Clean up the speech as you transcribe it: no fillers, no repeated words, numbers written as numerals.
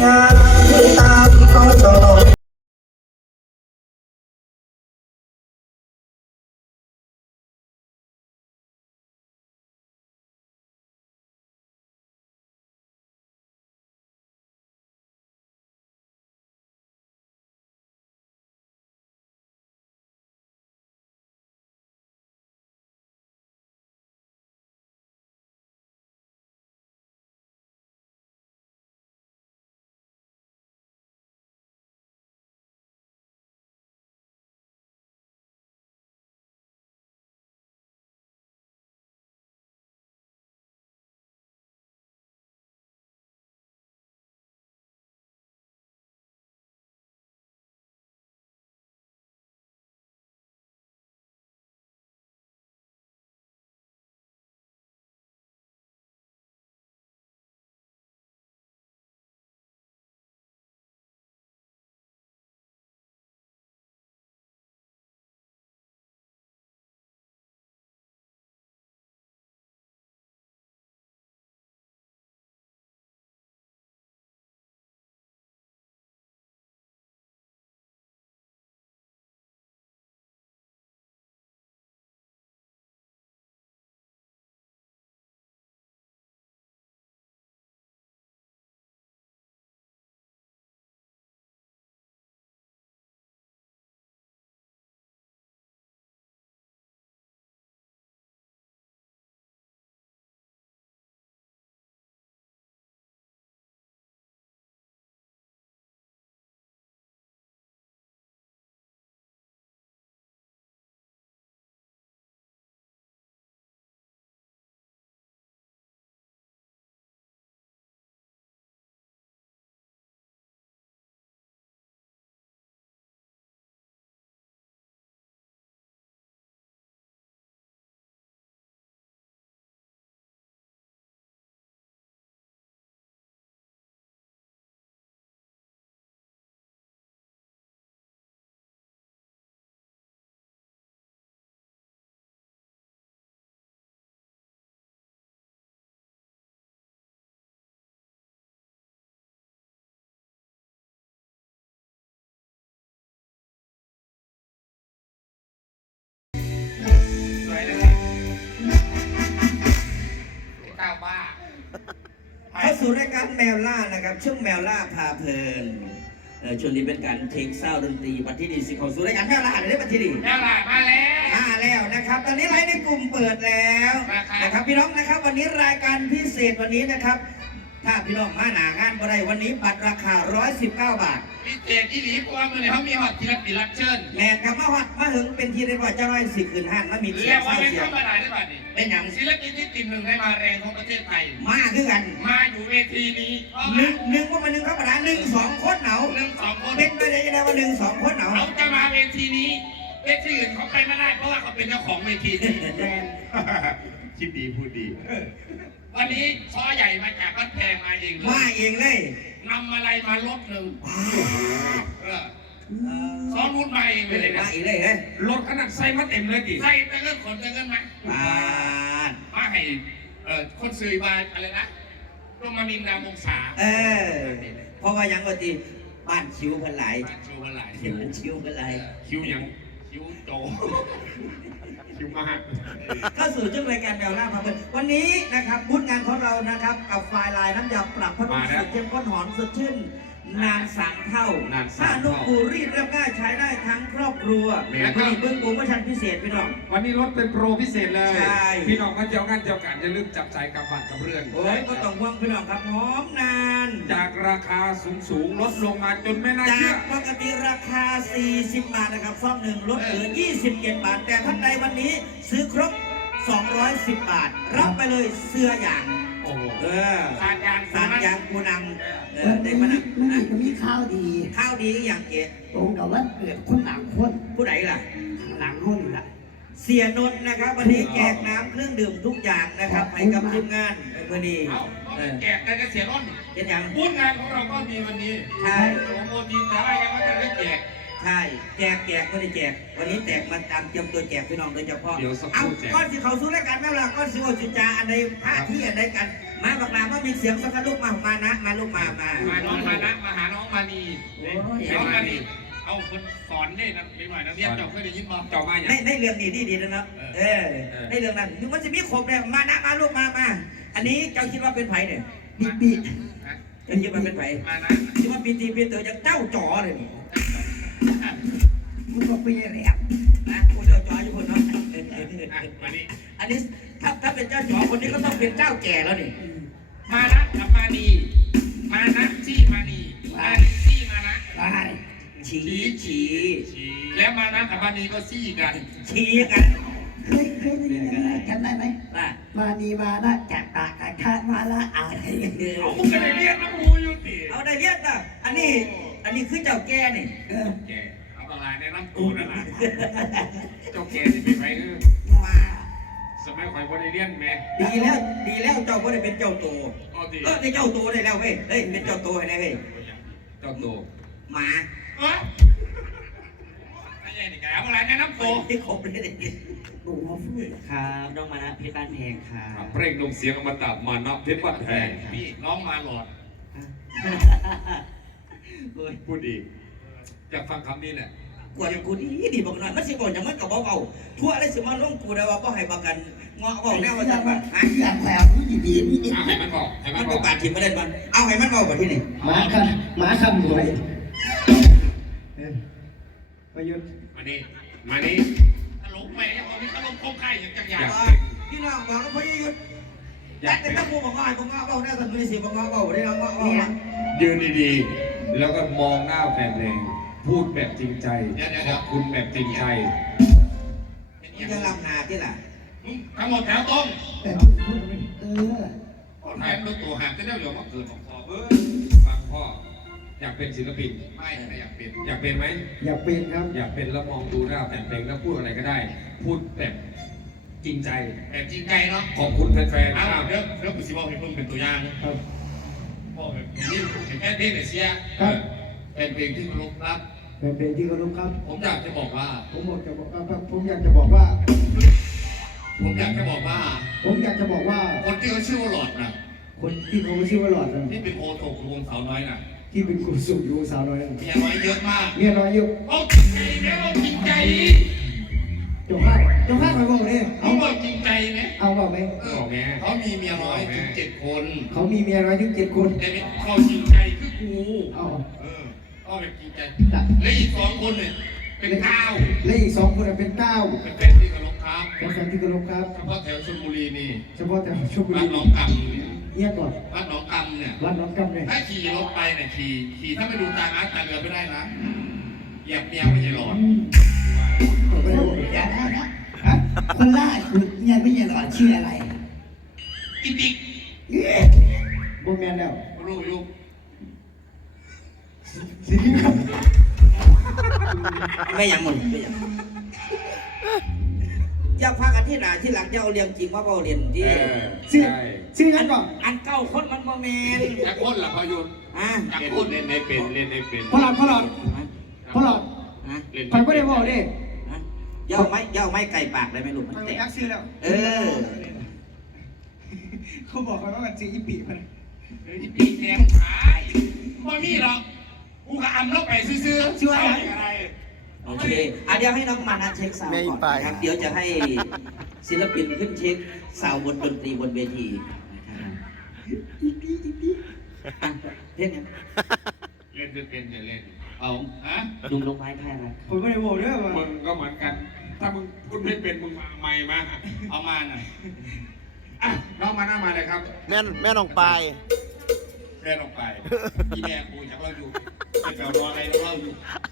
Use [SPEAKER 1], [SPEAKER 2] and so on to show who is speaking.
[SPEAKER 1] งามที่ตามเขาจองเข้าสู่รายการแมวล่านะครับช่วงแมวล่าพาเพลินช่วงนี้เป็นการเทคเศร้าดนตรีบัตรที่ดีสิเข้าสู่รายการแมวล่าได้บัตรที่ดี
[SPEAKER 2] แมวล่ามา
[SPEAKER 1] แล้วนะครับตอนนี้ไลฟ์ในกลุ่มเปิดแล้วนะครับพี่น้องนะครับวันนี้รายการพิเศษวันนี้นะครับถ้าพี่น้องมาหนางานบ่ได้วันนี้บัตรราคา119 บาท
[SPEAKER 2] พิเศษที่หลีเพราะว่าเมื่อไหร่เขามีฮอตศิลปินรับเชิญ
[SPEAKER 1] แม่ครับมาฮอตมาหึงเป็นทีเรียกว่าเจ้าน้อยสิคืนห้านมามี
[SPEAKER 2] เสียงเสียงมาหลายได้บัตรนี่
[SPEAKER 1] เป็นอย่าง
[SPEAKER 2] ศิลปินที่ติดหนึ่งให้มาแรงของประเทศไทย
[SPEAKER 1] มาคือกัน
[SPEAKER 2] มาอยู่เวทีนี้
[SPEAKER 1] หนึ่งว่ามัน1ธรรมดา1-2 คนเหนา
[SPEAKER 2] 1-2 คน
[SPEAKER 1] เป็นไปได้ยังไงว่า1-2 คนเหนา
[SPEAKER 2] เขาจะมาเวทีนี้เวทีอื่นเขาไปไม่ได้เพราะว่าเขาเป็นเจ้าของเวทีนี้คิดดีพูดดีวันนี้ช่อใหญ่มาจากบ้านแพงมาเอง
[SPEAKER 1] เลย
[SPEAKER 2] นำอะไรมารถหนึ่งซ้อนรุ่นมาเองเลยนะรถขนาดใส่มาเต็มเลยดิใส่แต่เงินขนแต่เงินมาให้คนซื้อมาอะไรนะโรมานินนามงศา
[SPEAKER 1] เพราะว่ายังว่าตีบ้านคิวพันหลาย
[SPEAKER 2] คิวพันหลาย
[SPEAKER 1] คิว
[SPEAKER 2] ยังคิวโตคิวมาก
[SPEAKER 1] เข้าสู่ช่วงรายการแมวล่าพาเพลินวันนี้นะครับบูธงานของเรานะครับกับไฟลายน้ำยาปรับพัดลมสุดเข้มข้นหอมสดชื่นนาน3 เท่าถ้าลูกปูรีดเรียบง่ายใช้ได้ทั้งครอบครัวและก็มีเบื้องโปรโมชั่นพิเศษพี่น้อง
[SPEAKER 3] วันนี้รถเป็นโปรพิเศษเลยพี่น้องก็เจ้ากันเจ้ากันจะลืมจับใจกับบัตรกับเรือน
[SPEAKER 1] โอ้ยก็ต้องห่วงพี่น้องครับหอมนาน
[SPEAKER 3] จากราคาสูงลดลงมาจนไม่น่าเชื่อ
[SPEAKER 1] จากปกติราคา40 บาทนะครับซองหนึ่งลดเหลือ27 บาทแต่ท่านใดวันนี้ซื้อครบ210 บาทรับไปเลยเสื้ออย่าง
[SPEAKER 2] สาร
[SPEAKER 1] ยางกูนำได้มานะ
[SPEAKER 4] มีข้าวดี
[SPEAKER 1] อย่างเก๋
[SPEAKER 4] ตรงกับวันเกิดคนหลังคน
[SPEAKER 1] ผู้ไหนล่ะ
[SPEAKER 4] หลังคนล่ะ
[SPEAKER 1] เสียนนท์นะครับวันนี้แจกน้ำเครื่องดื่มทุกอย่างนะครับให้กับทีมงานวันนี้
[SPEAKER 2] แจกกันเสียนนท์
[SPEAKER 1] เป็นอย่าง
[SPEAKER 2] บูธงานของเราก็มีวันนี้
[SPEAKER 1] ใช่
[SPEAKER 2] โปรโมทีแต่ว่ายังไม่ได้แจก
[SPEAKER 1] ใช่แจกไม่ได้แจกวันนี้แจกมาตามเตรียมตัวแจกพี่น้องโดยเฉพาะ
[SPEAKER 3] เดี๋ยวสักค
[SPEAKER 1] รู่
[SPEAKER 3] แจก
[SPEAKER 1] ก้อนสีเขาสู้รายการแม่ละก้อนสีโอจุจาอันใดผ้าที่อันใดกันมาบักลาว่ามีเสียงสักลูกมานะมาลูกมา
[SPEAKER 2] มาน้องมานะมาหาน้องมานี
[SPEAKER 1] โอ้ย
[SPEAKER 2] น้องมานีเอาคนสอนได้นะไปหน่อยนะเรียนจบเคยได้ยินบ่
[SPEAKER 3] เจ้ามาอย่าง
[SPEAKER 1] ในเรื่องนี้ดีนะเนาะในเรื่องนั้นมันจะมีครบเลยมานะมาลูกมาอันนี้เจ้าคิดว่าเป็นไผ่เนี่ย
[SPEAKER 4] ปี
[SPEAKER 1] เจ้าคิดว่าเป็นไผ่
[SPEAKER 2] มานะ
[SPEAKER 1] คิดว่าปีตีปีเต๋อจะเจ้าจ๋อเลยนี่
[SPEAKER 4] มึงก็ไปแล้ว
[SPEAKER 1] นะกูเจ้าจ๋ออยู่คนเนาะ
[SPEAKER 2] มานี่
[SPEAKER 1] อันนี้ถ้าเป็นเจ้าจ๋อคนนี้ก็ต้องเป็นเจ้าแก่แล้วนี่
[SPEAKER 2] มานะกับมานีมานะจี้มานีมานีจี้มานะ
[SPEAKER 4] ไป
[SPEAKER 1] ฉี
[SPEAKER 2] แล้วมานะกับมานีก็ซี่กัน
[SPEAKER 1] ชี้กัน
[SPEAKER 4] เคยได้ยินอะไรจำได้ไหม
[SPEAKER 1] ว่า
[SPEAKER 4] มานีมาละจากปากกาคามาละอะไร
[SPEAKER 2] เอามึงก็ได้เรียนน้ำมูอยู่ติ
[SPEAKER 1] เอาได้เรียกอ่ะอันนี้คือเจ้าแก่นี่
[SPEAKER 2] แกเอาอะไรในน้ำตูนั่นแหละเจ้าแกจะเป็นไปคือ
[SPEAKER 1] มา
[SPEAKER 2] สมัยข่อยบ่ได้เรียนแม่
[SPEAKER 1] ดีแล้วเจ้าก็ได้เป็นเจ้าโต
[SPEAKER 2] อ๋อดี
[SPEAKER 1] ได้เจ้าโตได้แล้วเว้ยเป็นเจ้าโตให้ได้เว้ย
[SPEAKER 3] เจ้าโต
[SPEAKER 1] หมา
[SPEAKER 2] เอ้ยไม่ใช่นี่แกเอาอะไรในน้ำตู
[SPEAKER 1] ที่ครบเลยดิ
[SPEAKER 4] ดูมาพูด
[SPEAKER 1] ครับน้องมานะเพชรบ้านแพงครับ
[SPEAKER 3] เพลงนมเสียงอมตะมานะเพชรบ้านแพง
[SPEAKER 2] พี่น้องมาหลอด
[SPEAKER 3] พูดดีอยากฟังคำนี้แหละ
[SPEAKER 1] กวนกูดีบอกหน่อยมันสิบ่อย่างมันกับเบาๆทั่วอะไรสิมาลงกูได้ว่าก็ให้ประกันงอบอกแน่ว่าจะว่า
[SPEAKER 4] อยากแผลมันดีๆนี่
[SPEAKER 3] ให้มันบอกให้มั
[SPEAKER 1] มัน น
[SPEAKER 3] บ
[SPEAKER 1] ก็
[SPEAKER 3] อก
[SPEAKER 1] ปาดทิมไม่ได้มันเอาให้มันเบาแบบที่นี่
[SPEAKER 4] หมาคำรวย
[SPEAKER 5] ประยุทธ์
[SPEAKER 2] มานี่ตลกไหมยังมีตลกโคงไข่อย่างจังอย่าง
[SPEAKER 1] พี่น้องบอกแล้วพี่ยุทธแต่ถ้ากูบอกว่าผมงอเบาได้สักมือสิผมงอเบาได้แล้วงอเบา
[SPEAKER 3] ยืนดีๆแล้วก็มองหน้าแฟนเพลงพูดแบบจริงใจขอบคุณแบบจริงใจ
[SPEAKER 1] มันจะลำนาที่ล่ะ
[SPEAKER 2] ทั้งหมดแถวตรง
[SPEAKER 4] แต่พูดไม่
[SPEAKER 2] แถมรถตัวหางจะได้เหลือมาเกิดของพ่อ
[SPEAKER 3] ฟังพ่ออยากเป็นศิลปิน
[SPEAKER 2] ไม่อยากเป็น
[SPEAKER 3] อยากเป็นไหม
[SPEAKER 5] อยากเป็นครับ
[SPEAKER 3] อยากเป็นแล้วมองดูหน้าแฟนเพลงแล้วพูดอะไรก็ได้ พูดแบบจริงใจ
[SPEAKER 2] แต่จริงใจเนาะ
[SPEAKER 3] ขอบคุณแฟนๆ
[SPEAKER 2] เอา
[SPEAKER 3] นะครับ
[SPEAKER 2] เดี๋ยวกูสิบอกให้เพิ่งเป็นตัวอย่าง
[SPEAKER 5] ครับ
[SPEAKER 2] พ่อแบบนี้แค่นี้เสียเป็นเพลงที่เคารพครับ
[SPEAKER 5] เป็นเพลงที่เคารพครับ
[SPEAKER 2] ผมอยากจะบอกว่า
[SPEAKER 5] ผมอยากจะบอกผมอยากจะบอกว่า
[SPEAKER 2] ผมอยากจะบอกว่า
[SPEAKER 5] ผมอยากจะบอกว่า
[SPEAKER 2] คนที่เขาชื่อว่าหลอดนะ
[SPEAKER 5] คนที่เขาชื่อว่าหลอดนะ
[SPEAKER 2] ที่เป็นโอโถกวงสาวน้อยน่ะ
[SPEAKER 5] ที่เป็นครูสุอยู่สาวน้อยนะ
[SPEAKER 2] มีน้อยเยอะมาก
[SPEAKER 5] เมียน้อยอยู่
[SPEAKER 2] เอาจริงใจไหมเอาจริงใจ
[SPEAKER 5] เจ้าข้าไปบอกเนี่ย
[SPEAKER 2] เขาบอกจริงใจไหม
[SPEAKER 5] เอาบอกไหม
[SPEAKER 3] บอกไง
[SPEAKER 2] เขามีเมียน้อยถึง7 คน
[SPEAKER 5] เขามีเมียน้อยถึง7 คน
[SPEAKER 2] แต่เขาจริงใจคือกู
[SPEAKER 5] เอา
[SPEAKER 2] ก็แบบจริงใจและอีก2 คนเนี่ยเป็น9
[SPEAKER 5] และอีก2 คนเป็น9
[SPEAKER 2] เป็นเป็นที่เคารพครับ
[SPEAKER 5] เป็นแฟนที่เคารพครับ
[SPEAKER 2] เฉพาะแถวชลบุรีนี่
[SPEAKER 5] เฉพาะแต่ชลบุ
[SPEAKER 2] บ้า
[SPEAKER 5] รี
[SPEAKER 2] นหนองกำเนี่ย
[SPEAKER 5] เงียบก่อน
[SPEAKER 2] บ้านหนองกำเนี่ย
[SPEAKER 5] วัดน้องกำเลย
[SPEAKER 2] ถ้าขี่รถไปเนี่ยขี่ถ้าไปดูตาน้ำตาเรือไม่ได้นะเหยียบเมียไม่ใช่หลอด
[SPEAKER 5] ผมไม่ได้บอก
[SPEAKER 4] อย่าได้นะคนล่าสุดยังไม่ยังหลอดชื่ออะไร
[SPEAKER 2] อีติ๊ก
[SPEAKER 5] โบแมนแล้ว
[SPEAKER 2] รู้อยู่
[SPEAKER 1] ไม่ยังมึงไม่ยังอย่าพักกันที่หน้าที่หลังจะเอาเรียงจริงว่าเบาเรียนที่
[SPEAKER 5] ชื่อ
[SPEAKER 3] ใช่
[SPEAKER 5] ชื่อนั้นก่อน
[SPEAKER 1] อันเก้าคนมันบ่แมน
[SPEAKER 2] จักคนหลับพยุน
[SPEAKER 1] อ่ะ
[SPEAKER 2] จักคนเล่นให้เป็นเล่นให้เป็น
[SPEAKER 5] พอหลอด
[SPEAKER 1] ฮะ
[SPEAKER 2] เล่น
[SPEAKER 5] ไปไม่ได้บอกดิ
[SPEAKER 1] ฮะย่าไม้ไก่ปากได้ไหมลูกมัน
[SPEAKER 5] ไป
[SPEAKER 1] แตก
[SPEAKER 5] ยักซื้อแล้ว
[SPEAKER 1] เออ
[SPEAKER 5] เขาบอกไปว่ามันซื้ออีปีมัน
[SPEAKER 2] อีปีแหนมขายไม่มีหรอกกูก็อำแล้วไปซื้อๆช่วยอะไร
[SPEAKER 1] โอเคเดี๋ยวให้น้องมานะเช็คซาวด์ก่อนนะครับเดี๋ยวจะให้ศิลปินขึ้นเช็คซาวด์บนดนตรีบนเวทีนะครับอ่ะเล่นยัง
[SPEAKER 2] เล่นจะเป็นจะเล่นเอาฮะ
[SPEAKER 1] ลุงลงไม้ไพ่อะไร
[SPEAKER 5] ผมไม่ได้บอกด้วยว่า
[SPEAKER 3] มึงก็เหมือนกัน ถ้ามึงพูดไม่เป็นมึงมาไม่มา
[SPEAKER 2] เอามาหน่อย
[SPEAKER 3] อ่ะน้องมาหน้ามาเลยครับ
[SPEAKER 6] แม่น้องปลาย
[SPEAKER 2] เล่นออกไปพี่แม่กูอยากเล่าอยู่เป็นแบบรออะไรเล่าอยู่